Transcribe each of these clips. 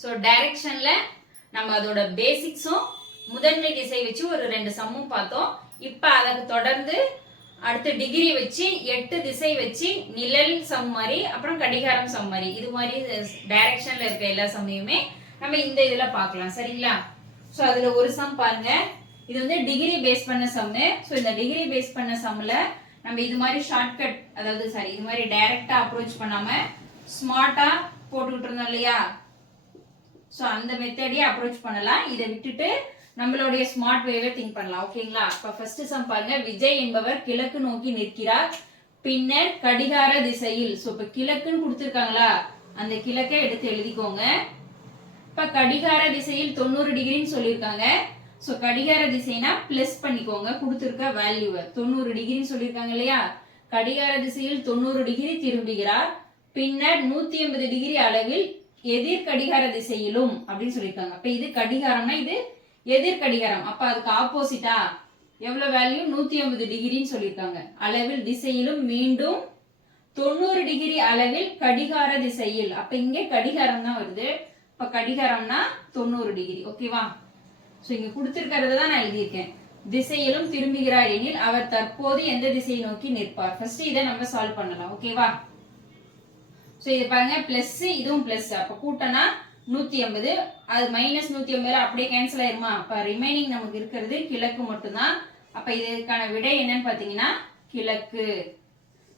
So டைரக்ஷன்ல நம்ம அதோட பேசிக்ஸும் முதன்மை திசை வச்சு ஒரு 2 சம்மும் பார்த்தோம். இப்போ அதற்கு தொடர்ந்து அடுத்து டிகிரி வச்சு 8 திசை வச்சு நிழல் சம் மாதிரி அப்புறம் கடிகாரம் சம் மாதிரி இது மாதிரி டைரக்ஷன்ல இருக்க எல்லா சம்மையுமே நம்ம இந்த இதுல பார்க்கலாம். சரிங்களா? ஸோ அதுல ஒரு சம் பாருங்க. இது வந்து டிகிரி பேஸ் பண்ண சம்மு. ஸோ இந்த டிகிரி பேஸ் பண்ண சம்ல நம்ம இது மாதிரி ஷார்ட்கட், அதாவது இது மாதிரி டைரக்டா அப்ரோச் பண்ணாம ஸ்மார்ட்டா போட்டுக்கிட்டு இருந்தோம் இல்லையா? ஸோ அந்த மெத்தடே அப்ரோச் பண்ணலாம். இதை விட்டுட்டு நம்மளுடைய ஸ்மார்ட் வேவை திங்க் பண்ணலாம். ஓகேங்களா? இப்போ ஃபர்ஸ்ட் சம் பாருங்க. விஜய் என்பவர் கிழக்கு நோக்கி நிற்கிறார், பின்னர் கடிகார திசையில். ஸோ இப்போ கிழக்குன்னு கொடுத்துருக்காங்களா, அந்த கிழக்கை எடுத்து எழுதிக்கோங்க. இப்போ கடிகார திசையில் 90 டிகிரின்னு சொல்லியிருக்காங்க. ஸோ கடிகார திசைனா பிளஸ் பண்ணிக்கோங்க கொடுத்துருக்க வேல்யூவை. 90 டிகிரின்னு சொல்லியிருக்காங்க இல்லையா? கடிகார திசையில் 90 டிகிரி திரும்புகிறார், பின்னர் 180 டிகிரி அளவில் எதிர் கடிகார திசையிலும் அப்படின்னு சொல்லியிருக்காங்க. அப்ப இது கடிகாரம்னா இது எதிர் கடிகாரம். அப்ப அதுக்கு ஆப்போசிட்டா எவ்வளவு வேல்யூ? 180 டிகிரின்னு சொல்லியிருக்காங்க. அளவில் திசையிலும் மீண்டும் 90 டிகிரி அளவில் கடிகார திசையில். அப்ப இங்க கடிகாரம் தான் வருது. இப்ப கடிகாரம்னா 90 டிகிரி. ஓகேவா? சோ இங்க கொடுத்திருக்கிறத தான் நான் எழுதியிருக்கேன். திசையிலும் திரும்புகிறார் எனில் அவர் தற்போது எந்த திசையை நோக்கி நிற்பார். ஃபர்ஸ்ட் இதை நம்ம சால்வ் பண்ணலாம். ஓகேவா? சோ இது பாருங்க, பிளஸ் இதுவும் பிளஸ். அப்ப கூட்டனா 180, அது மைனஸ் 180 அப்படியே கேன்சல் ஆயிருமா? அப்ப ரிமைனிங் நமக்கு இருக்கிறது கிழக்கு மட்டும்தான். அப்ப இதுக்கான விடை என்னன்னு பாத்தீங்கன்னா கிழக்கு.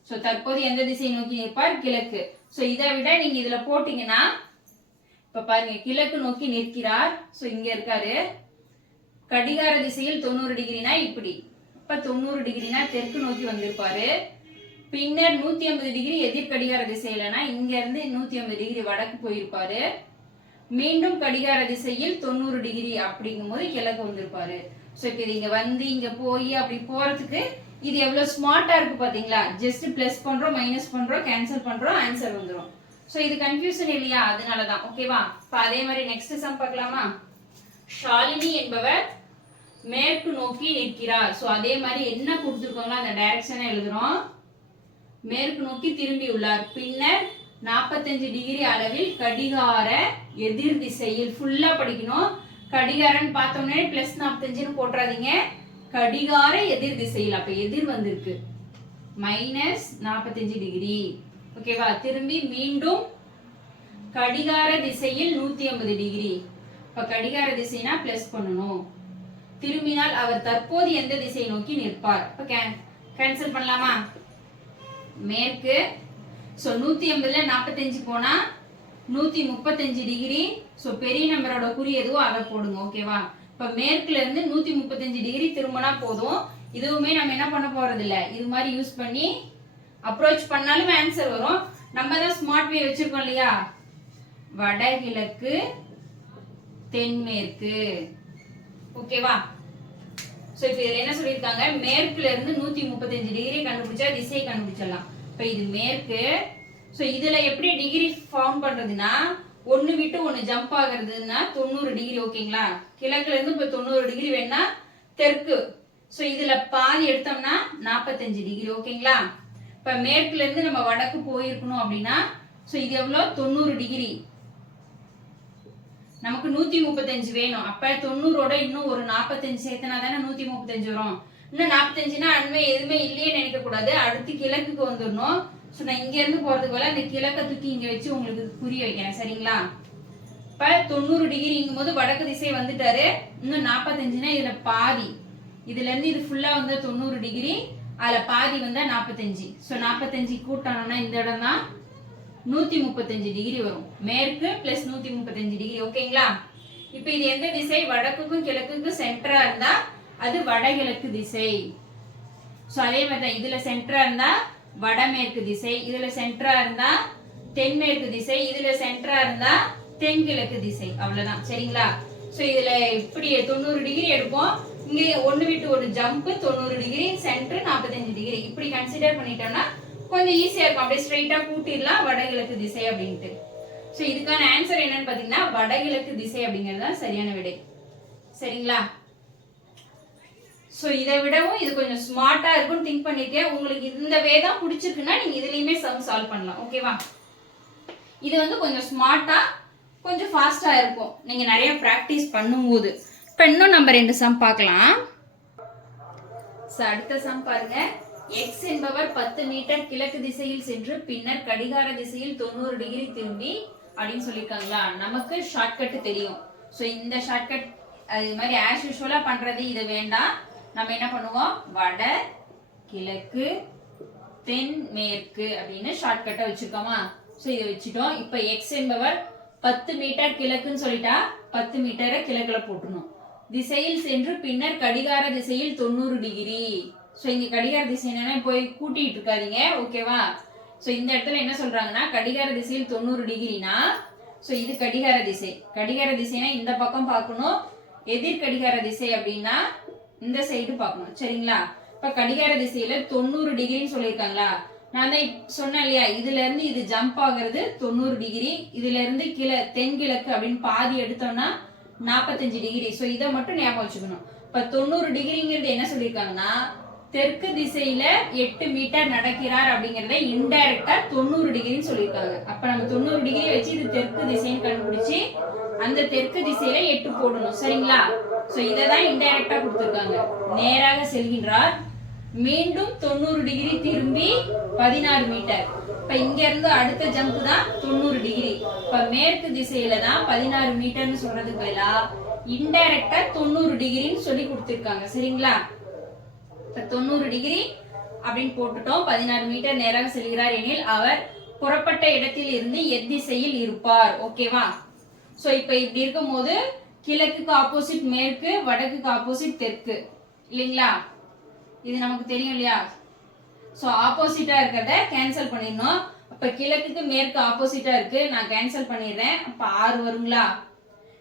சோ தற்போது எந்த திசையை நோக்கி நிற்பார்? கிழக்கு. சோ இதை விட நீங்க இதுல போட்டீங்கன்னா இப்ப பாருங்க, கிழக்கு நோக்கி நிற்கிறார். சோ இங்க இருக்காரு. கடிகார திசையில் 90 டிகிரினா இப்படி. அப்ப 90 டிகிரினா தெற்கு நோக்கி வந்திருப்பாரு. பின்னர் 180 டிகிரி எதிர் கடிகார திசையிலனா இங்க இருந்து 180 டிகிரி வடக்கு போயிருப்பாரு. மீண்டும் கடிகார திசையில் 90 டிகிரி அப்படிங்கும் போது கிழக்கு வந்திருப்பாரு. சோ இப்ப இங்க வந்து இங்க போய் அப்படி போறதுக்கு இது எவ்வளவு ஸ்மார்ட்டா இருக்கு பாத்தீங்களா? ஜஸ்ட் பிளஸ் பண்றோம், மைனஸ் பண்றோம், கேன்சல் பண்றோம், ஆன்சர் வந்துரும். சோ இது கன்ஃபியூஷன் இல்லையா? அதனாலதான். ஓகேவா? இப்ப அதே மாதிரி நெக்ஸ்ட் சம் பார்க்கலாமா? ஷாலினி என்பவர் மேற்கு நோக்கி நிற்கிறார். சோ அதே மாதிரி என்ன கொடுத்துருக்காங்களோ அந்த டைரக்ஷனை எழுதுறோம். மேற்கு நோக்கி திரும்பி உள்ளார், பின்னர் 45 டிகிரி அளவில் கடிகார எதிர் திசையில். ஃபுல்லா படிக்கணும். கடிகாரன் பார்த்தோன்னே பிளஸ் 45ன்னு போட்டுறாதீங்க. கடிகார எதிர் திசையில். அப்ப எதிர் வந்திருக்கு, மைனஸ் 45 டிகிரி. ஓகேவா? திரும்பி மீண்டும் கடிகார திசையில் 180 டிகிரி. இப்ப கடிகார திசைனா பிளஸ் பண்ணணும். திரும்பினால் அவர் தற்போது எந்த திசையை நோக்கி நிற்பார்? இப்ப கேன்சல் பண்ணலாமா? மேற்கு. சோ 180ல 45 போனா 135 டிகிரி. சோ பெரிய நம்பரோட குறி எதுவோ அதை போடுங்க. ஓகேவா? இப்ப மேற்குல இருந்து 135 டிகிரி திரும்பினா போதும். இதுவுமே நம்ம என்ன பண்ண போறது இல்ல, இது மாதிரி யூஸ் பண்ணி அப்ரோச் பண்ணாலும் ஆன்சர் வரும். நம்ம தான் ஸ்மார்ட் வே வச்சிருக்கோம் இல்லையா? வடகிழக்கு தென்மேற்கு. ஓகேவா? சோ இப்ப இதுல என்ன சொல்லிருக்காங்க? மேற்குல இருந்து 135 டிகிரி கண்டுபிடிச்சா திசையை கண்டுபிடிச்சிடலாம். இப்ப இது மேற்கு. சோ இதுல எப்படி டிகிரி ஃபவுண்ட் பண்றதுன்னா, ஒன்னு விட்டு ஒன்னு ஜம்ப் ஆகுறதுன்னா 90 டிகிரி. ஓகேங்களா? கிழக்குல இருந்து இப்ப 90 டிகிரி வேணா தெற்கு. சோ இதுல பாதி எடுத்தோம்னா 45 டிகிரி. ஓகேங்களா? இப்ப மேற்குல இருந்து நம்ம வடக்கு போயிருக்கணும் அப்படின்னா சோ இது எவ்வளவு? 90 டிகிரி. நமக்கு 135 வேணும். அப்ப 90ஓட இன்னும் ஒரு 45 சேர்த்தனா தானே 135 வரும். இன்னும் 45னா அண்மை எதுவுமே இல்லையே நினைக்க கூடாது. அடுத்து கிழக்குக்கு வந்துடணும். சோ நான் இங்க இருந்து போறதுக்கு போல இந்த கிழக்க தூக்கி இங்க வச்சு உங்களுக்கு புரிய வைக்கிறேன். சரிங்களா? இப்ப 90 டிகிரிங்கும் போது வடக்கு திசை வந்துட்டாரு. இன்னும் 45னா இதுல பாதி. இதுல இருந்து இது ஃபுல்லா வந்தா 90 டிகிரி, அதுல பாதி வந்தா 45. சோ 45 கூட்டணும்னா இந்த இடம் தான் 135 டிகிரி வரும். மேற்கு பிளஸ் 135 டிகிரி. ஓகேங்களா? இப்ப இது எந்த திசை? வடக்குக்கும் கிழக்குக்கும் சென்டரா இருந்தா அது வடகிழக்கு திசை. சோ அதே மாதிரி தான் இதுல சென்டரா இருந்தா வடமேற்கு திசை, இதுல சென்டரா இருந்தா தென்மேற்கு திசை, இதுல சென்டரா இருந்தா தென்கிழக்கு திசை. அவ்வளவுதான். சரிங்களா? சோ இதுல இப்படி 90 டிகிரி எடுப்போம். இங்க ஒன்னு விட்டு ஒரு ஜம்ப் 90 டிகிரி, சென்டர் 45 டிகிரி. இப்படி கன்சிடர் பண்ணிட்டோம்னா கொஞ்சம் ஈஸியா இருக்கும். அப்படியே ஸ்ட்ரைட்டா கூட்டிடலாம் வடகிழக்கு திசை அப்படின்ட்டு. சோ இதுக்கான ஆன்சர் என்னன்னு பாத்தீங்கன்னா வடகிழக்கு திசை அப்படிங்கிறது தான் சரியான விடை. சரிங்களா? சோ இதை விடவும் இது கொஞ்சம் ஸ்மார்ட்டா இருக்கும்னு திங்க் பண்ணிருக்கேன். உங்களுக்கு இந்த வே தான் பிடிச்சிருக்குன்னா நீங்க இதுலயுமே சம் சால்வ் பண்ணலாம். ஓகேவா? இது வந்து கொஞ்சம் ஸ்மார்ட்டா கொஞ்சம் ஃபாஸ்டா இருக்கும் நீங்க நிறைய பிராக்டிஸ் பண்ணும்போது. இப்போ இன்னும் நம்ம 2 சம் பார்க்கலாம். அடுத்த சம் பாருங்க. x என்பவர் 10 மீட்டர் கிழக்கு திசையில் சென்று பின்னர் கடிகார திசையில் 90 டிகிரி திரும்பி அப்படின்னு சொல்லியிருக்காங்களா. நமக்கு ஷார்ட்கட் தெரியும். ஸோ இந்த ஷார்ட்கட் அது மாதிரி ஆஸ் யூஷுவலா பண்றது இது வேண்டாம். நம்ம என்ன பண்ணுவோம், வட கிழக்கு தென் மேற்கு அப்படின்னு ஷார்ட்கட்டை வச்சிருக்கோமா. ஸோ இதை வச்சுட்டோம். இப்போ எக்ஸ் என்பவர் 10 மீட்டர் கிழக்குன்னு சொல்லிட்டா 10 மீட்டரை கிழக்குல போட்டணும். திசையில் சென்று பின்னர் கடிகார திசையில் 90 டிகிரி. ஸோ இங்க கடிகார திசை என்னன்னா போய் கூட்டிட்டு இருக்காதீங்க, ஓகேவா. ஸோ இந்த இடத்துல என்ன சொல்றாங்கன்னா கடிகார திசையில் 90 டிகிரினா, ஸோ இது கடிகார திசை. கடிகார திசைனா இந்த பக்கம் பார்க்கணும். எதிர் கடிகார திசை அப்படின்னா இந்த சைடு பார்க்கணும், சரிங்களா. இப்ப கடிகார திசையில 90 டிகிரின்னு சொல்லியிருக்காங்களா. நான் தான் சொன்னேன் இல்லையா, இதுல இருந்து இது ஜம்ப் ஆகுறது 90 டிகிரி, இதுல இருந்து தென்கிழக்கு அப்படின்னு பாதி எடுத்தோம்னா 45 டிகிரி. ஸோ இதை மட்டும் ஞாபகம் வச்சுக்கணும். இப்ப 90 டிகிரிங்கிறது என்ன சொல்லியிருக்காங்கன்னா தெற்கு திசையில 8 மீட்டர் நடக்கிறார் அப்படிங்கறத இன்டைரக்டா 90 டிகிரின்னு சொல்லியிருக்காங்க. அப்ப நம்ம 90 டிகிரி வச்சு இது தெற்கு திசைன்னு கண்டுபிடிச்சு அந்த தெற்கு திசையில 8 போடணும், சரிங்களா. சோ இததான் இன்டைரக்டா கொடுத்திருக்காங்க. நேராக செல்கின்றார், மீண்டும் 90 டிகிரி திரும்பி 16 மீட்டர். இப்ப இங்க இருந்து அடுத்த ஜம்ப் தான் 90 டிகிரி. இப்ப மேற்கு திசையில தான் 16 மீட்டர்னு சொல்றதுக்கு பதிலா இன்டைரக்டா 90 டிகிரின்னு சொல்லி கொடுத்திருக்காங்க, சரிங்களா. 90 டிகிரி அப்படின்னு போட்டுட்டோம். 16 மீட்டர் நேராக செல்கிறார் எனில் அவர் புறப்பட்ட இடத்தில் இருந்து எத்திசையில் இருப்பார், ஓகேவா. சோ இப்ப இப்படி இருக்கும் போது கிழக்குக்கு ஆப்போசிட் மேற்கு, வடக்குக்கு ஆப்போசிட் தெற்கு இல்லைங்களா. இது நமக்கு தெரியும் இல்லையா. சோ ஆப்போசிட்டா இருக்கிறத கேன்சல் பண்ணிடணும். அப்ப கிழக்குக்கு மேற்கு ஆப்போசிட்டா இருக்கு, நான் கேன்சல் பண்ணிடுறேன். அப்ப 6 வருங்களா.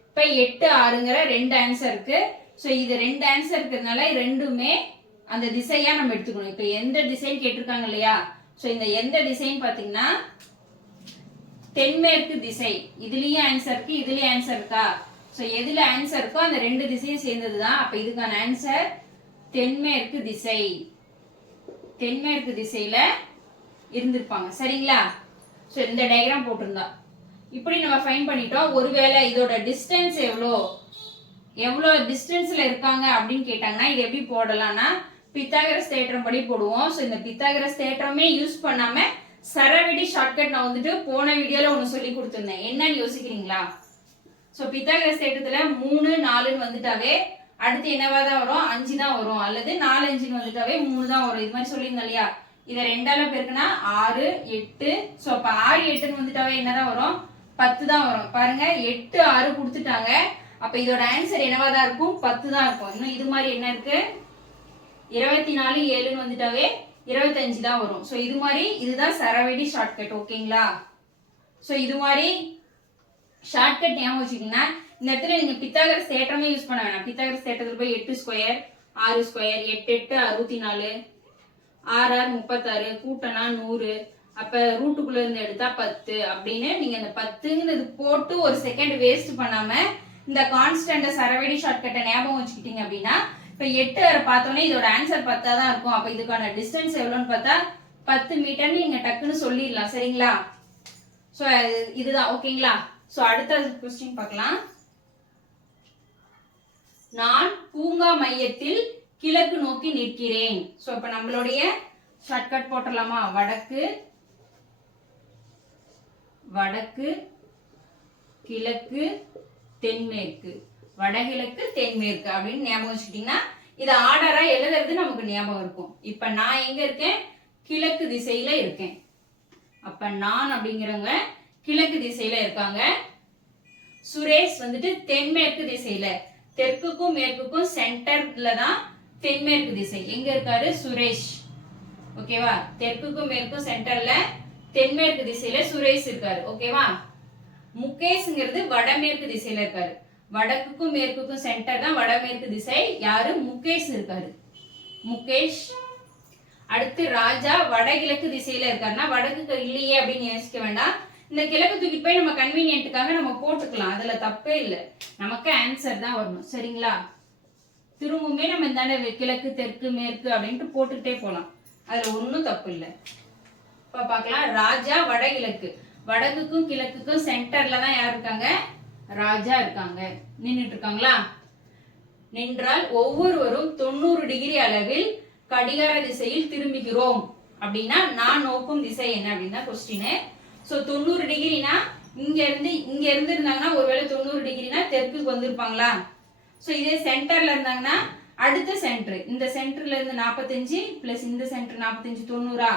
இப்ப 8 6ங்கிற 2 ஆன்சர் இருக்கு. சோ இது 2 ஆன்சர் இருக்கிறதுனால ரெண்டுமே அந்த திசையா நம்ம எடுத்துக்கணும். இப்ப எந்த திசைன்னு கேட்டிருக்காங்க இல்லையா. சோ இந்த எந்த திசைன்னு பாத்தீங்கன்னா தென்மேற்கு திசை. இதுலயும் ஆன்சர் இருக்கு, இதுலயும் ஆன்சர் இருக்கா. சோ எதுல ஆன்சர் இருக்கோ அந்த 2 திசையும் சேர்ந்ததுதான். அப்ப இதுக்கான ஆன்சர் தென்மேற்கு திசை. தென்மேற்கு திசையில இருந்திருப்பாங்க, சரிங்களா. சோ இந்த டயக்ராம் போட்டிருந்தா இப்படி நம்ம ஃபைண்ட் பண்ணிட்டோம். ஒருவேளை இதோட டிஸ்டன்ஸ் எவ்வளவு டிஸ்டன்ஸ்ல இருக்காங்க அப்படின்னு கேட்டாங்கன்னா இது எப்படி போடலாம்னா பித்தாகரஸ் தேற்றம் படி போடுவோம். சோ இந்த பித்தாகரஸ் தேற்றமே யூஸ் பண்ணாம சரவெடி ஷார்ட்கட் நான் வந்துட்டு போன வீடியோல ஒன்னு சொல்லி கொடுத்திருந்தேன். என்னன்னு யோசிக்கிறீங்களா. சோ பித்தாகரஸ் தேற்றத்துல 3 4ன்னு வந்துட்டாவே அடுத்து என்னவா தான் வரும், 5 தான் வரும். அல்லது 4 5ன்னு வந்துட்டாவே 3 தான் வரும். இது மாதிரி சொல்லியிருந்தேன் இல்லையா. இதை 2ஆல பெருக்குனா 6 8. சோ அப்ப 6 8ன்னு வந்துட்டாவே என்னதான் வரும், 10 தான் வரும். பாருங்க 8 6 கொடுத்துட்டாங்க. அப்ப இதோட ஆன்சர் என்னவா தான் இருக்கும், 10 தான் இருக்கும். இன்னும் இது மாதிரி என்ன இருக்கு, 24 7ன்னு வந்துட்டாவே 25 தான் வரும். சோ இது மாதிரி இதுதான் சரவெடி ஷார்ட்கட், ஓகேங்களா. சோ இது மாதிரி ஷார்ட்கட் ஞாபகம் வச்சுக்கிங்கன்னா இந்த இடத்துல நீங்க பித்தாகரஸ் தேற்றமே யூஸ் பண்ண வேணாம். பித்தாகரஸ் தேற்றத்துல போய் 8 ஸ்கொயர் 6 ஸ்கொயர் 8 8 64 6 6 36 கூட்டனா 100. அப்ப ரூட்டுக்குள்ள இருந்து எடுத்தா 10 அப்படின்னு நீங்க அந்த 10ங்கிறது போட்டு ஒரு செகண்ட் வேஸ்ட் பண்ணாம இந்த கான்ஸ்டன்ட் சரவெடி ஷார்ட்கட்டை ஞாபகம் வச்சுக்கிட்டீங்க அப்படின்னா இப்ப 8 பார்த்தோன்னே இதோட ஆன்சர் 10 தான் இருக்கும். அப்ப இதுக்கான டிஸ்டன்ஸ் எவ்வளவுன்னு பார்த்தா 10 மீட்டர்னு நீங்க டக்குன்னு சொல்லிடலாம், சரிங்களா. சோ இதுதான், ஓகேங்களா. சோ அடுத்த क्वेश्चन பார்க்கலாம். நான் பூங்கா மையத்தில் கிழக்கு நோக்கி நிற்கிறேன். சோ இப்ப நம்மளுடைய ஷார்ட்கட் போட்டுடலாமா. வடக்கு வடக்கு கிழக்கு தென்மேற்கு, வடகிழக்கு தென்மேற்கு அப்படின்னு ஞாபகம் வச்சுக்கிட்டீங்கன்னா இது ஆர்டரா எழுதுறது நமக்கு ஞாபகம் இருக்கும். இப்ப நான் எங்க இருக்கேன், கிழக்கு திசையில இருக்கேன். அப்ப நான் அப்படிங்கிறவங்க கிழக்கு திசையில இருக்காங்க. சுரேஷ் வந்துட்டு தென்மேற்கு திசையில, தெற்குக்கும் மேற்குக்கும் சென்டர்ல தான் தென்மேற்கு திசை. எங்க இருக்காரு சுரேஷ், ஓகேவா. தெற்குக்கும் மேற்கும் சென்டர்ல தென்மேற்கு திசையில சுரேஷ் இருக்காரு, ஓகேவா. முகேஷ்ங்கிறது வடமேற்கு திசையில இருக்காரு. வடக்குக்கும் மேற்குக்கும் சென்டர் தான் வடமேற்கு திசை. யாரு, முகேஷ் இருக்காரு, முகேஷ். அடுத்து ராஜா வடகிழக்கு திசையில இருக்காருன்னா வடக்கு இல்லையே அப்படின்னு யோசிக்க வேண்டாம். இந்த கிழக்கு தூக்கி போய் நம்ம கன்வீனியன்ட்டுக்காக நம்ம போட்டுக்கலாம், அதுல தப்பே இல்லை. நமக்கு ஆன்சர் தான் வரணும், சரிங்களா. திரும்பவுமே நம்ம இந்த கிழக்கு தெற்கு மேற்கு அப்படின்ட்டு போட்டுக்கிட்டே போலாம், அதுல ஒன்னும் தப்பு இல்லை. இப்ப பாக்கலாம். ராஜா வடகிழக்கு, வடக்குக்கும் கிழக்குக்கும் சென்டர்ல தான் யார் இருக்காங்க? ராஜா இருக்காங்க. நின்னுட்டு இருக்காங்களா? நின்றால் ஒவ்வொருவரும் 90 டிகிரி அளவில் கடிகார திசையில் திரும்புகிறோம் அப்படின்னா நான் நோக்கும் திசை என்ன அப்படின்னா கொஸ்டின். சோ 90 டிகிரினா இங்க இருந்து இருந்தாங்கன்னா ஒருவேளை 90 டிகிரினா தெற்குக்கு வந்திருப்பாங்களா? சோ இதே சென்டர்ல இருந்தாங்கன்னா அடுத்த சென்டர், இந்த சென்டர்ல இருந்து 45 பிளஸ் இந்த சென்டர் 45 90.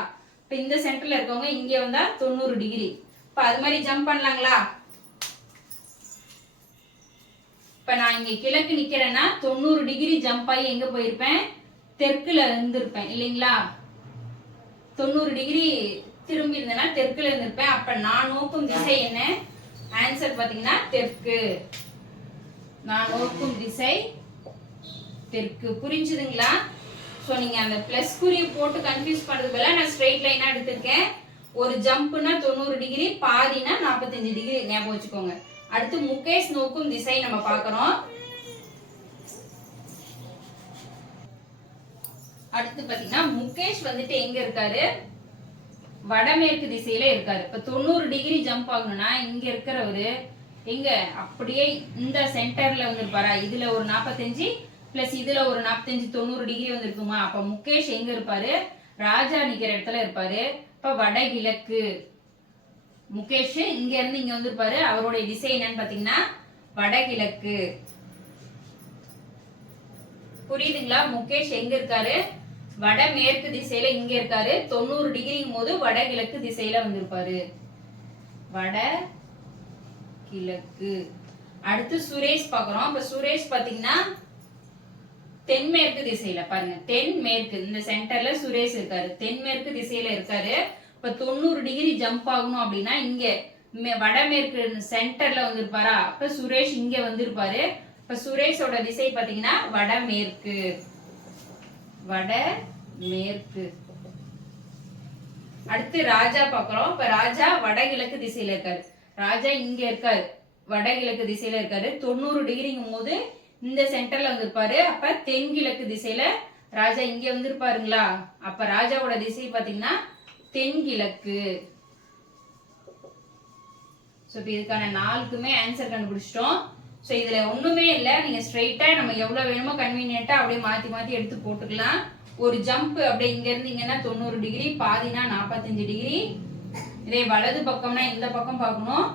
இப்ப இந்த சென்டர்ல இருக்கவங்க இங்க வந்தா 90 டிகிரி. இப்ப அது மாதிரி ஜம்ப் பண்ணலாங்களா? இப்ப நான் இங்க கிழக்கு நிக்கிறேன்னா 90 டிகிரி ஜம்ப் ஆகி எங்க போயிருப்பேன்? தெற்குல இருந்திருப்பேன் இல்லைங்களா? 90 டிகிரி திரும்பி இருந்தேன்னா தெற்குல இருந்திருப்பேன். அப்ப நான் நோக்கும் திசை என்ன? ஆன்சர் பாத்தீங்கன்னா தெற்கு. நான் நோக்கும் திசை தெற்கு. புரிஞ்சுதுங்களா? சோ நீங்க அந்த பிளஸ் குறி போட்டு கன்ஃபியூஸ் பண்றது பதிலா நான் ஸ்ட்ரெயிட் லைனா எடுத்திருக்கேன். ஒரு ஜம்ப்னா 90 டிகிரி, பாதினா 45 டிகிரி ஞாபகம் வச்சுக்கோங்க. அடுத்து முகேஷ் நோக்கும் திசை நம்ம பார்க்கறோம். அடுத்து பாத்தீங்கன்னா முகேஷ் வந்துட்டு எங்க இருக்காரு? வடமேற்கு திசையில இருக்காரு. இப்ப 90 டிகிரி ஜம்ப் ஆகணும்னா இங்க இருக்கிறவரு எங்க அப்படியே இந்த சென்டர்ல வந்திருப்பாரா? இதுல ஒரு 45 பிளஸ் இதுல ஒரு 45 90 டிகிரி வந்திருக்குமா? அப்ப முகேஷ் எங்க இருப்பாரு? ராஜா நிக்கிற இடத்துல இருப்பாரு. இப்ப வடகிழக்கு. முகேஷ் இங்க இருந்து இங்க வந்திருப்பாரு. அவருடைய திசை என்னன்னு பாத்தீங்கன்னா வடகிழக்கு. புரியுதுங்களா? முகேஷ் எங்க இருக்காரு? வடமேற்கு திசையில இங்க இருக்காரு. 90 டிகிரிங்கும் போது வடகிழக்கு திசையில வந்திருப்பாரு. வட கிழக்கு. அடுத்து சுரேஷ் பாக்குறோம். இப்ப சுரேஷ் பாத்தீங்கன்னா தென்மேற்கு திசையில பாருங்க, தென்மேற்கு இந்த சென்டர்ல சுரேஷ் இருக்காரு. தென்மேற்கு திசையில இருக்காரு. இப்ப 90 டிகிரி ஜம்ப் ஆகணும் அப்படின்னா இங்க வடமேற்கு சென்டர்ல வந்திருப்பாரா? அப்ப சுரேஷ் இங்க வந்திருப்பாரு. இப்ப சுரேஷோட திசை பாத்தீங்கன்னா வடமேற்கு. வடமேற்கு. அடுத்து ராஜா பாக்குறோம். இப்ப ராஜா வடகிழக்கு திசையில இருக்காரு. ராஜா இங்க இருக்காரு, வடகிழக்கு திசையில இருக்காரு. 90 டிகிரிங்கும் போது இந்த சென்டர்ல வந்திருப்பாரு. அப்ப தென்கிழக்கு திசையில ராஜா இங்க வந்திருப்பாருங்களா? அப்ப ராஜாவோட திசை பாத்தீங்கன்னா தென்கிழக்கு. சோ இதுக்கான 4க்குமே ஆன்சர் கண்டுபிடிச்சிட்டோம். சோ இதுல ஒண்ணுமே இல்ல, நீங்க ஸ்ட்ரைட்டா நம்ம எவ்வளவு வேணுமோ கன்வீனியன்ட்டா அப்படியே மாத்தி மாத்தி எடுத்து போட்டுக்கலாம். ஒரு ஜம்ப் அப்படியே இங்க இருந்தீங்கன்னா 90 டிகிரி, பாதினா 45 டிகிரி. இதே வலது பக்கம்னா இந்த பக்கம் பார்க்கணும்,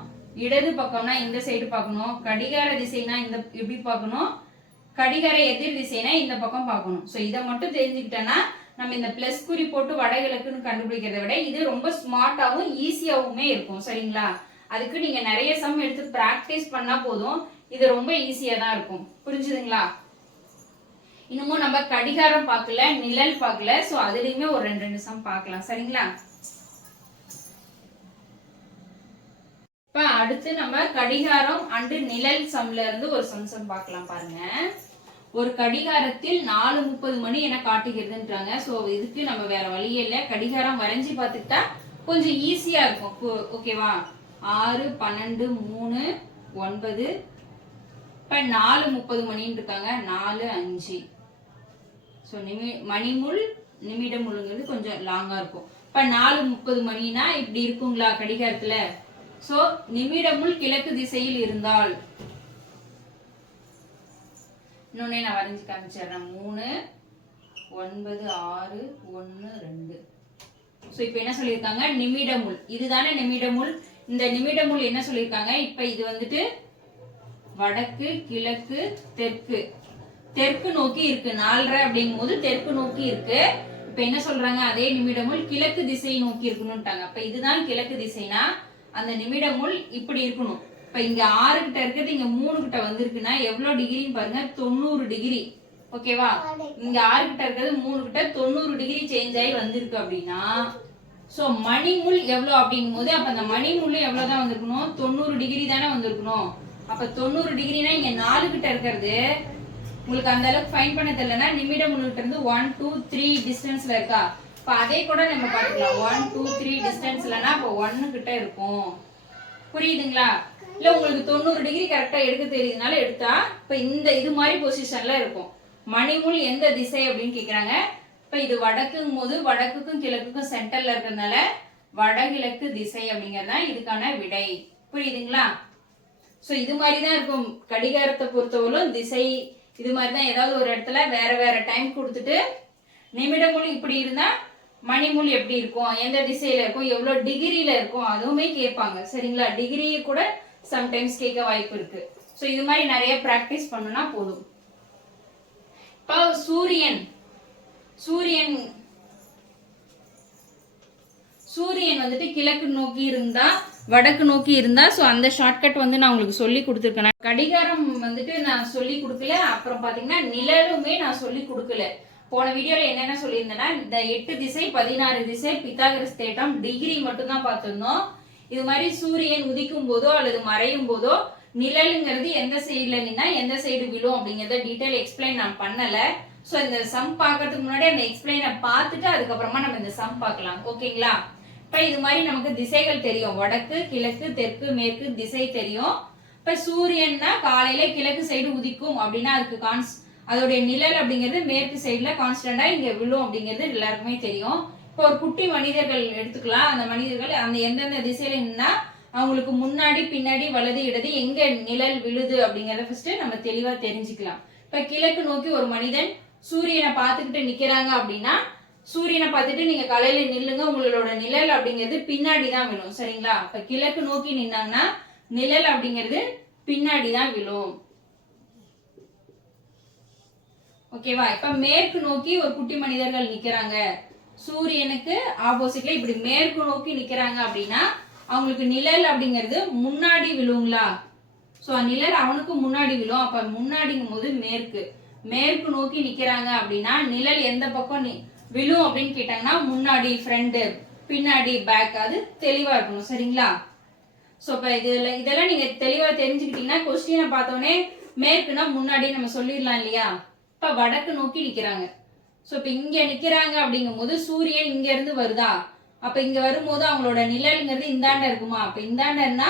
இடது பக்கம்னா இந்த சைடு பார்க்கணும், கடிகார திசைனா இந்த இப்படி பார்க்கணும், கடிகார எதிர் திசைனா இந்த பக்கம் பார்க்கணும். சோ இதை மட்டும் தெரிஞ்சுக்கிட்டேன்னா நம்ம இந்த பிளஸ் குறி போட்டு வடகிழக்குன்னு கண்டுபிடிக்கிறத விட இது ரொம்ப ஸ்மார்ட்டாவும் ஈஸியாவுமே இருக்கும். சரிங்களா? அதுக்கு நீங்க நிறைய சம் எடுத்து பிராக்டிஸ் பண்ணா போதும். இது ரொம்ப ஈஸியா தான் இருக்கும். புரிஞ்சுதுங்களா? இன்னமும் நம்ம கடிகாரம் பார்க்கல, நிழல் பார்க்கல. சோ அதுலயுமே ஒரு 2 சம் பார்க்கலாம். சரிங்களா? இப்ப அடுத்து நம்ம கடிகாரம் அண்டு நிழல் சம்ல இருந்து ஒரு சம் பார்க்கலாம். பாருங்க, ஒரு கடிகாரத்தில் 4:30 மணி என காட்டுகிறதுன்றாங்க. சோ இதுக்கு நம்ம வேற வழியே இல்ல, கடிகாரம் வரைஞ்சி பார்த்துக்கிட்டா கொஞ்சம் ஈஸியா இருக்கும். ஓகேவா? 6, 12, 3, 9. இப்ப 4:30 மணின்னு இருக்காங்க. 4, 5. சோ மணிமுள் நிமிடம் முழுங்கிறது கொஞ்சம் லாங்கா இருக்கும். இப்ப 4:30 மணினா இப்படி இருக்குங்களா கடிகாரத்துல? சோ நிமிடமுள் கிழக்கு திசையில் இருந்தால், இன்னொன்னே நான் வரைஞ்சு காமிச்சிடுறேன். 3, 9, 6, 1, 2. சோ இப்ப என்ன சொல்லியிருக்காங்க? நிமிடமுள். இதுதானே நிமிடமுள். இந்த நிமிடமுள் என்ன சொல்லியிருக்காங்க? இப்ப இது வந்துட்டு வடக்கு, கிழக்கு, தெற்கு. தெற்கு நோக்கி இருக்கு. 4:30 அப்படிங்கும் போது தெற்கு நோக்கி இருக்கு. இப்ப என்ன சொல்றாங்க? அதே நிமிடமுள் கிழக்கு திசையை நோக்கி இருக்கணும்ட்டாங்க. அப்ப இதுதான் கிழக்கு திசைனா அந்த நிமிடமுள் இப்படி இருக்கணும். இப்ப இங்க 6 கிட்ட இருக்கிறது இங்க 3 கிட்ட வந்திருக்குன்னா எவ்வளவு டிகிரின்னு பாருங்க, 90 டிகிரி. ஓகேவா? இங்க 6 கிட்ட இருக்கிறது 3 கிட்ட 90 டிகிரி சேஞ்ச் ஆகி வந்திருக்கு அப்படின்னா சோ மணிமுள் எவ்வளவு அப்படிங்கும் போது அப்ப அந்த மணிமுள் எவ்வளவுதான் வந்திருக்கணும்? 90 டிகிரி தானே வந்திருக்கணும். அப்ப 90 டிகிரினா இங்க 4 கிட்ட இருக்கிறது உங்களுக்கு அந்த அளவுக்கு ஃபைன் பண்ண தெரியலன்னா நிமிடம் முன்னிட்டு இருந்து 1, 2, 3 டிஸ்டன்ஸ்ல இருக்கா? இப்ப அதே கூட நம்ம பாத்துக்கலாம். 1, 2, 3 டிஸ்டன்ஸ்லனா அப்ப 1 கிட்ட இருக்கும். புரியுதுங்களா? இல்ல உங்களுக்கு 90 டிகிரி கரெக்டா எடுக்க தெரியுதுனால எடுத்தா இப்ப இந்த இது மாதிரி பொசிஷன்ல இருக்கும். மணிமுள் எந்த திசை அப்படின்னு கேக்குறாங்க. இப்ப இது வடக்குங்கும் போது வடக்குக்கும் கிழக்குக்கும் சென்டர்ல இருக்கிறதுனால வடகிழக்கு திசை அப்படிங்கறது தான் இதுக்கான விடை. புரியுதுங்களா? சோ இது மாதிரி தான் இருக்கும். கடிகாரத்தை பொறுத்தவரைக்கும் திசை இது மாதிரி தான். ஏதாவது ஒரு இடத்துல வேற வேற டைம் கொடுத்துட்டு நிமிடமுள் இப்படி இருந்தா மணிமுள் எப்படி இருக்கும், எந்த திசையில இருக்கும், எவ்வளவு டிகிரியில இருக்கும் அதுவுமே கேட்பாங்க. சரிங்களா? டிகிரியை கூட சம்டைம்ஸ் கேட்க வாய்ப்பு இருக்கு. சோ இது மாதிரி நிறைய பிராக்டிஸ் பண்ணுனா போதும். இப்போ சூரியன் வந்துட்டு கிழக்கு நோக்கி இருந்தா வடக்கு நோக்கி இருந்தா சோ அந்த ஷார்ட்கட் வந்து நான் உங்களுக்கு சொல்லி கொடுத்துருக்கேன். கடிகாரம் வந்துட்டு நான் சொல்லி கொடுக்கல. அப்புறம் பாத்தீங்கன்னா நிழலுமே நான் சொல்லி கொடுக்கல. போன வீடியோல என்னென்ன சொல்லியிருந்தேன்னா இந்த 8 திசை 16 திசை பித்தாகரஸ் தேற்றம் டிகிரி மட்டும் தான் பார்த்திருந்தோம். இது மாதிரி சூரியன் உதிக்கும் போதோ அல்லது மறையும் போதோ நிழலுங்கிறது எந்த சைடுல நின்னா எந்த சைடு விழும் அப்படிங்கறத டீடைல் எக்ஸ்பிளைன் நான் பண்ணல. சோ இந்த சம் பார்க்கறதுக்கு முன்னாடி அந்த எக்ஸ்பிளைனை பார்த்துட்டு அதுக்கப்புறமா நம்ம இந்த சம் பார்க்கலாம். ஓகேங்களா? இப்ப இது மாதிரி நமக்கு திசைகள் தெரியும். வடக்கு, கிழக்கு, தெற்கு, மேற்கு திசை தெரியும். இப்ப சூரியன்னா காலையில கிழக்கு சைடு உதிக்கும் அப்படின்னா அதுக்கு அதோடைய நிழல் அப்படிங்கிறது மேற்கு சைடுல கான்ஸ்டன்டா இங்க விழும் அப்படிங்கிறது எல்லாருக்குமே தெரியும். இப்போ ஒரு குட்டி மனிதர்கள் எடுத்துக்கலாம். அந்த மனிதர்கள் அந்த எந்தெந்த திசையில நின்னா அவங்களுக்கு முன்னாடி பின்னாடி வலது இடது எங்க நிழல் விழுது அப்படிங்கறத ஃபர்ஸ்ட் நம்ம தெளிவா தெரிஞ்சுக்கலாம். இப்ப கிழக்கு நோக்கி ஒரு மனிதன் சூரியனை பார்த்துக்கிட்டு நிக்கிறாங்க அப்படின்னா சூரியனை பார்த்துட்டு நீங்க காலையில நில்லுங்க, உங்களோட நிழல் அப்படிங்கிறது பின்னாடி தான் விழும். சரிங்களா? இப்ப கிழக்கு நோக்கி நின்னாங்கன்னா நிழல் அப்படிங்கிறது பின்னாடி தான் விழும். ஓகேவா? இப்ப மேற்கு நோக்கி ஒரு குட்டி மனிதர்கள் நிக்கிறாங்க, சூரியனுக்கு ஆப்போசிட்ல இப்படி மேற்கு நோக்கி நிக்கிறாங்க அப்படின்னா அவங்களுக்கு நிழல் அப்படிங்கிறது முன்னாடி விழுங்களா? சோ நிழல் அவனுக்கு முன்னாடி விழும். அப்ப முன்னாடிங்கும் போது மேற்கு நோக்கி நிக்கிறாங்க அப்படின்னா நிழல் எந்த பக்கம் விழும் அப்படின்னு கேட்டாங்கன்னா முன்னாடி ஃப்ரண்ட், பின்னாடி பேக், அது தெளிவா இருக்கணும். சரிங்களா? சோ இப்ப இதெல்லாம் நீங்க தெளிவா தெரிஞ்சுக்கிட்டீங்கன்னா கொஸ்டினை பார்த்தோன்னே மேற்குனா முன்னாடி நம்ம சொல்லிடலாம் இல்லையா? இப்ப வடக்கு நோக்கி நிக்கிறாங்க. சோ இப்ப இங்க நிக்கிறாங்க அப்படிங்கும் போது சூரியன் இங்க இருந்து வருதா? அப்ப இங்க வரும்போது அவங்களோட நிழல்ங்கிறது இந்தாண்ட இருக்குமா? அப்ப இந்தாண்டன்னா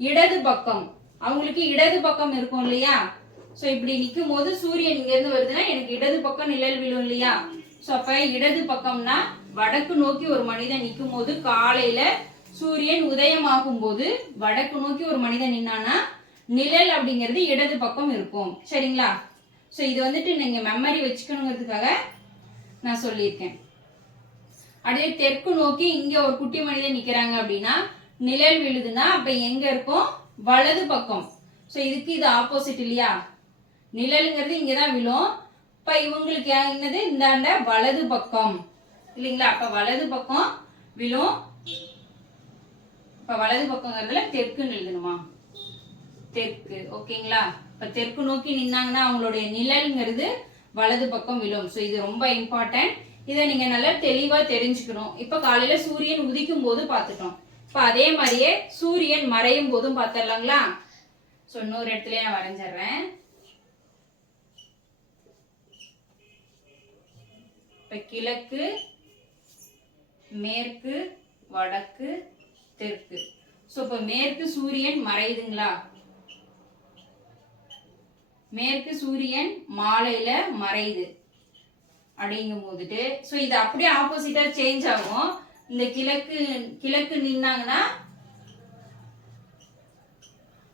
இடது பக்கம், அவங்களுக்கு இடது பக்கம் இருக்கும் இல்லையா? சோ இப்படி நிக்கும் போது சூரியன் இங்க இருந்து வருதுன்னா எனக்கு இடது பக்கம் நிழல் விழும் இல்லையா? சோ அப்ப இடது பக்கம்னா வடக்கு நோக்கி ஒரு மனிதன் நிக்கும் போது காலையில சூரியன் உதயமாகும் போது வடக்கு நோக்கி ஒரு மனிதன் நின்னானா நிழல் அப்படிங்கிறது இடது பக்கம் இருக்கும். சரிங்களா? சோ இது வந்துட்டு நீங்க மெமரி வச்சுக்கணுங்கிறதுக்காக நான் சொல்லியிருக்கேன். அதே தெற்கு நோக்கி இங்க ஒரு குட்டி மனிதன் நிக்கிறாங்க அப்படின்னா நிழல் விழுதுன்னா அப்ப எங்க இருக்கும்? வலது பக்கம். சோ இதுக்கு இது ஆப்போசிட் இல்லையா? நிழலுங்கிறது இங்கதான் விழும். இப்ப இவங்களுக்கு என்னது? இந்தாண்ட வலது பக்கம் இல்லைங்களா? அப்ப வலது பக்கம் விழும். இப்ப வலது பக்கங்கிறதுல தெற்குன்னு எழுதணுமா? தெற்கு. ஓகேங்களா? இப்ப தெற்கு நோக்கி நின்னாங்கன்னா அவங்களுடைய நிழல்ங்கிறது வலது பக்கம் விழும். சோ இது ரொம்ப இம்பார்ட்டன்ட். இதை நீங்க நல்லா தெளிவா தெரிஞ்சுக்கணும். இப்ப காலையில சூரியன் உதிக்கும் போது பார்த்துட்டோம். இப்ப அதே மாதிரியே சூரியன் மறையும் போதும் பார்த்துடலாங்களா? சோ இன்னொரு இடத்துல நான் வரைஞ்சிடுறேன். இப்ப கிழக்கு, மேற்கு, வடக்கு, தெற்கு. சோ இப்ப மேற்கு சூரியன் மறையுதுங்களா? மேற்கு சூரியன் மாலையில மறையுது அப்படிங்கும் போதுட்டு சோ இது அப்படியே ஆப்போசிட்டா சேஞ்ச் ஆகும். இந்த கிழக்கு நின்னாங்கன்னா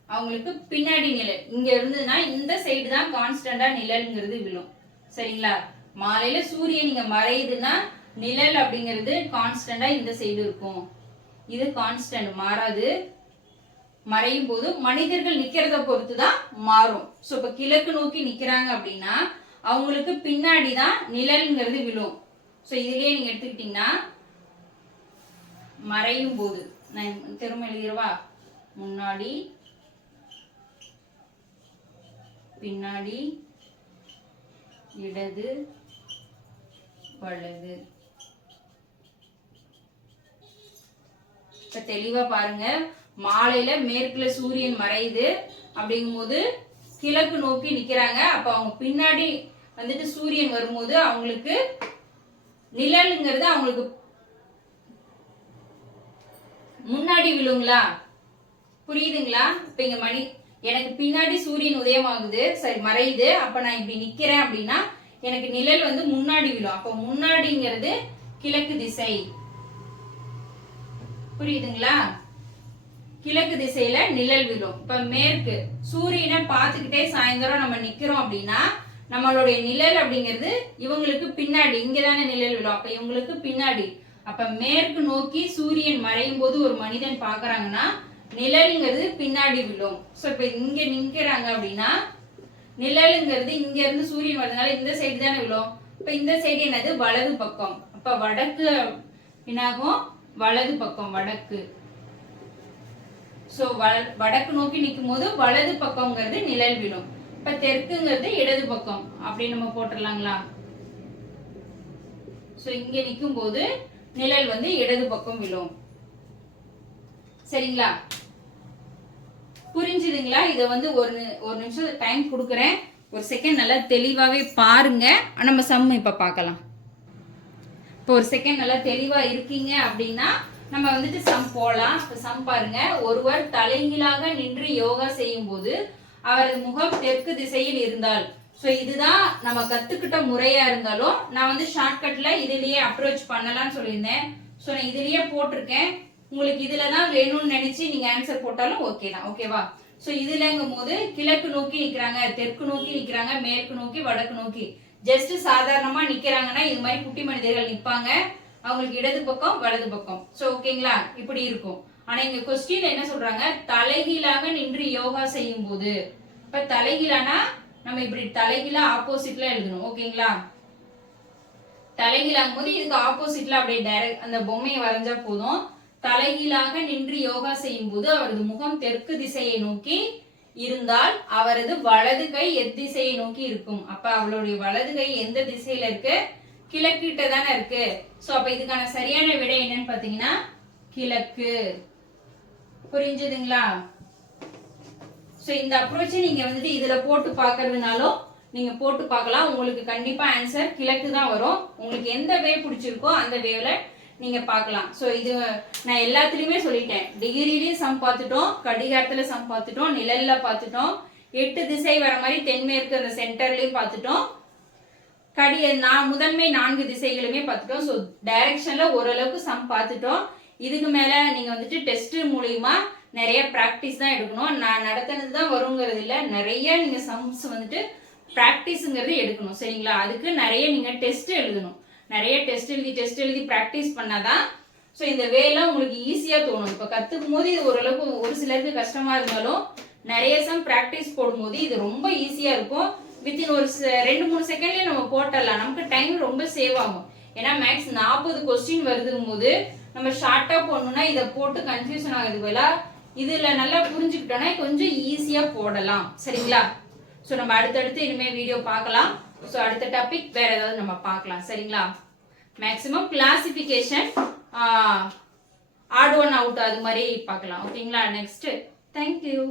அவங்களுக்கு பின்னாடி நிழல் இங்க இருந்ததுன்னா இந்த சைடு தான் கான்ஸ்டன்டா நிழல்ங்கிறது விழும். சரிங்களா? மாலையில சூரியன் இங்க மறையுதுன்னா நிழல் அப்படிங்கிறது கான்ஸ்டன்டா இந்த சைடு இருக்கும். இது கான்ஸ்டன்ட், மாறாது. மறையும் போது மனிதர்கள் நிக்கிறத பொறுத்துதான் மாறும். சோ இப்ப கிழக்கு நோக்கி நிக்கிறாங்க அப்படின்னா அவங்களுக்கு பின்னாடி தான் நிழல்ங்கிறது விழும். சோ இதுலயே நீங்க எடுத்துக்கிட்டீங்கன்னா மறையும் போது நான் திரும்ப எழுதிடுவா, முன்னாடி பின்னாடி இடது வலது. இப்ப தெளிவா பாருங்க. மாலையில மேற்குல சூரியன் மறையுது அப்படிங்கும் போது கிழக்கு நோக்கி நிக்கிறாங்க. அப்ப அவங்க பின்னாடி வந்துட்டு சூரியன் வரும்போது அவங்களுக்கு நிழலுங்கிறது அவங்களுக்கு முன்னாடி விழுங்களா? புரியுதுங்களா? இப்ப இங்க எனக்கு பின்னாடி சூரியன் உதயமாகுது, சரி மறையுது. அப்ப நான் இப்படி நிக்கிறேன் அப்படின்னா எனக்கு நிழல் வந்து முன்னாடி விழும். அப்ப முன்னாடிங்கிறது கிழக்கு திசை. புரியுதுங்களா? கிழக்கு திசையில நிழல் விழும். இப்ப மேற்கு சூரியனை பார்த்துக்கிட்டே சாயந்தரம் நம்ம நிக்கிறோம் அப்படின்னா நம்மளுடைய நிழல் அப்படிங்கிறது இவங்களுக்கு பின்னாடி இங்கதானே நிழல் விழும். அப்ப இவங்களுக்கு பின்னாடி, அப்ப மேற்கு நோக்கி சூரியன் மறையும் போது ஒரு மனிதன் பாக்குறாங்கன்னா நிழல்ங்கிறது பின்னாடி விழும். சோ இப்ப இங்க நிக்கிறாங்க அப்படின்னா நிழலுங்கிறது இங்க இருந்து சூரியன் வரதுனால இந்த சைடு தானே விழும். இப்ப இந்த சைடு என்னது? வலது பக்கம். அப்ப வடக்கு என்னாகும்? வலது பக்கம், வடக்கு. சோ வடக்கு நோக்கி நிற்கும் போது வலது பக்கம்ங்கிறது நிழல் விழும். இப்ப தெற்குங்கிறது இடது பக்கம் அப்படி நம்ம போட்டுடலாங்களா? சோ இங்க நிற்கும் போது நிழல் வந்து இடது பக்கம் விழும். சரிங்களா? புரிஞ்சுதுங்களா? இத வந்து ஒரு நிமிஷம் டைம் கொடுக்குறேன், ஒரு செகண்ட் நல்லா தெளிவாவே பாருங்க. நம்ம சம் இப்ப பார்க்கலாம். இப்போ ஒரு செகண்ட் நல்லா தெளிவா இருக்கீங்க அப்படின்னா நம்ம வந்துட்டு சம் போலாம். சம் பாருங்க. ஒருவர் தலைகீழாக நின்று யோகா செய்யும் போது அவரது முகம் தெற்கு திசையில் இருந்தால், ஸோ இதுதான் நம்ம கத்துக்கிட்ட முறையா இருந்தாலும் நான் வந்து ஷார்ட்கட்ல இதுலயே அப்ரோச் பண்ணலாம்னு சொல்லியிருந்தேன். ஸோ நான் இதுலயே போட்டிருக்கேன். உங்களுக்கு இதுலதான் வேணும்னு நினைச்சு நீங்க ஆன்சர் போட்டாலும் ஓகே தான். ஓகேவா? ஸோ இதுலங்கும் போது கிழக்கு நோக்கி நிக்கிறாங்க, தெற்கு நோக்கி நிக்கிறாங்க, மேற்கு நோக்கி, வடக்கு நோக்கி. ஜஸ்ட் சாதாரணமா நிக்கிறாங்கன்னா இது மாதிரி குட்டி மனிதர்கள் நிப்பாங்க. அவங்களுக்கு இடது பக்கம், வலது பக்கம். சோ ஓகேங்களா? இப்படி இருக்கும். ஆனா இங்க கொஸ்டின் என்ன சொல்றாங்க? தலைகீழாக நின்று யோகா செய்யும் போது. இப்ப தலைகீழானா நம்ம இப்படி தலைகீழா ஆப்போசிட்ல எழுதணும். ஓகேங்களா? தலைகீழாகும் போது இதுக்கு ஆப்போசிட்ல அப்படியே டைரக்ட் அந்த பொம்மையை வரைஞ்சா போதும். தலைகீழாக நின்று யோகா செய்யும் போது அவரது முகம் தெற்கு திசையை நோக்கி இருந்தால் அவரது வலது கை எத்திசையை நோக்கி இருக்கும். அப்ப அவளுடைய வலது கை எந்த திசையில இருக்கு? கிழக்கிட்ட தானே இருக்கு. சோ அப்ப இதுக்கான சரியான விடை என்னன்னு பாத்தீங்கன்னா கிழக்கு. புரிஞ்சுதுங்களா? சோ இந்த அப்ரோச் நீங்க வந்துட்டு இதுல போட்டு பாக்குறதுனாலும் நீங்க போட்டு பார்க்கலாம். உங்களுக்கு கண்டிப்பா ஆன்சர் கிழக்கு தான் வரும். உங்களுக்கு எந்த வே பிடிச்சிருக்கோ அந்த வேவ்ல நீங்க பார்க்கலாம். சோ இது நான் எல்லாத்துலயுமே சொல்லிட்டேன். டிகிரிலயும் சம் பார்த்துட்டோம், கடிகாரத்துல சம் பார்த்துட்டோம், நிழல்ல பார்த்துட்டோம், 8 திசை வர மாதிரி தென்மேற்கு அந்த சென்டர்லயும் பார்த்துட்டோம், முதன்மை 4 திசைகளுமே பார்த்துட்டோம். ஸோ டைரக்ஷன்ல ஓரளவுக்கு சம் பார்த்துட்டோம். இதுக்கு மேல நீங்க வந்துட்டு டெஸ்ட் மூலியமா நிறைய பிராக்டிஸ் தான் எடுக்கணும். நான் நடத்தினது தான் வருங்கிறது இல்லை, நிறைய நீங்க சம்ஸ் வந்துட்டு பிராக்டிஸ்ங்கிறது எடுக்கணும். சரிங்களா? அதுக்கு நிறைய நீங்க டெஸ்ட் எழுதணும். நிறைய டெஸ்ட் எழுதி பிராக்டிஸ் பண்ணாதான் ஸோ இந்த வேலாம் உங்களுக்கு ஈஸியா தோணும். இப்போ கத்துக்கும் போது இது ஓரளவுக்கு ஒரு சிலருக்கு கஷ்டமா இருந்தாலும் நிறைய சம் பிராக்டிஸ் போடும்போது இது ரொம்ப ஈஸியா இருக்கும். வித்தின் ஒரு 2-3 செகண்ட்லயே நம்ம போட்டலாம். நமக்கு டைம் ரொம்ப சேவ் ஆகும். ஏன்னா மேக்ஸ் 40 கொஸ்டின் வருதுங்கும் போது நம்ம ஷார்ட்டா போடணும்னா இதை போட்டு கன்ஃபியூஷன் ஆகுது போல. இதுல நல்லா புரிஞ்சுக்கிட்டோம்னா கொஞ்சம் ஈஸியா போடலாம். சரிங்களா? ஸோ நம்ம அடுத்தடுத்து இனிமே வீடியோ பார்க்கலாம். ஸோ அடுத்த டாபிக் வேற ஏதாவது நம்ம பார்க்கலாம். சரிங்களா? Maximum classification, odd one out அது மாதிரி பார்க்கலாம். ஓகேங்களா? நெக்ஸ்ட். தேங்க்யூ.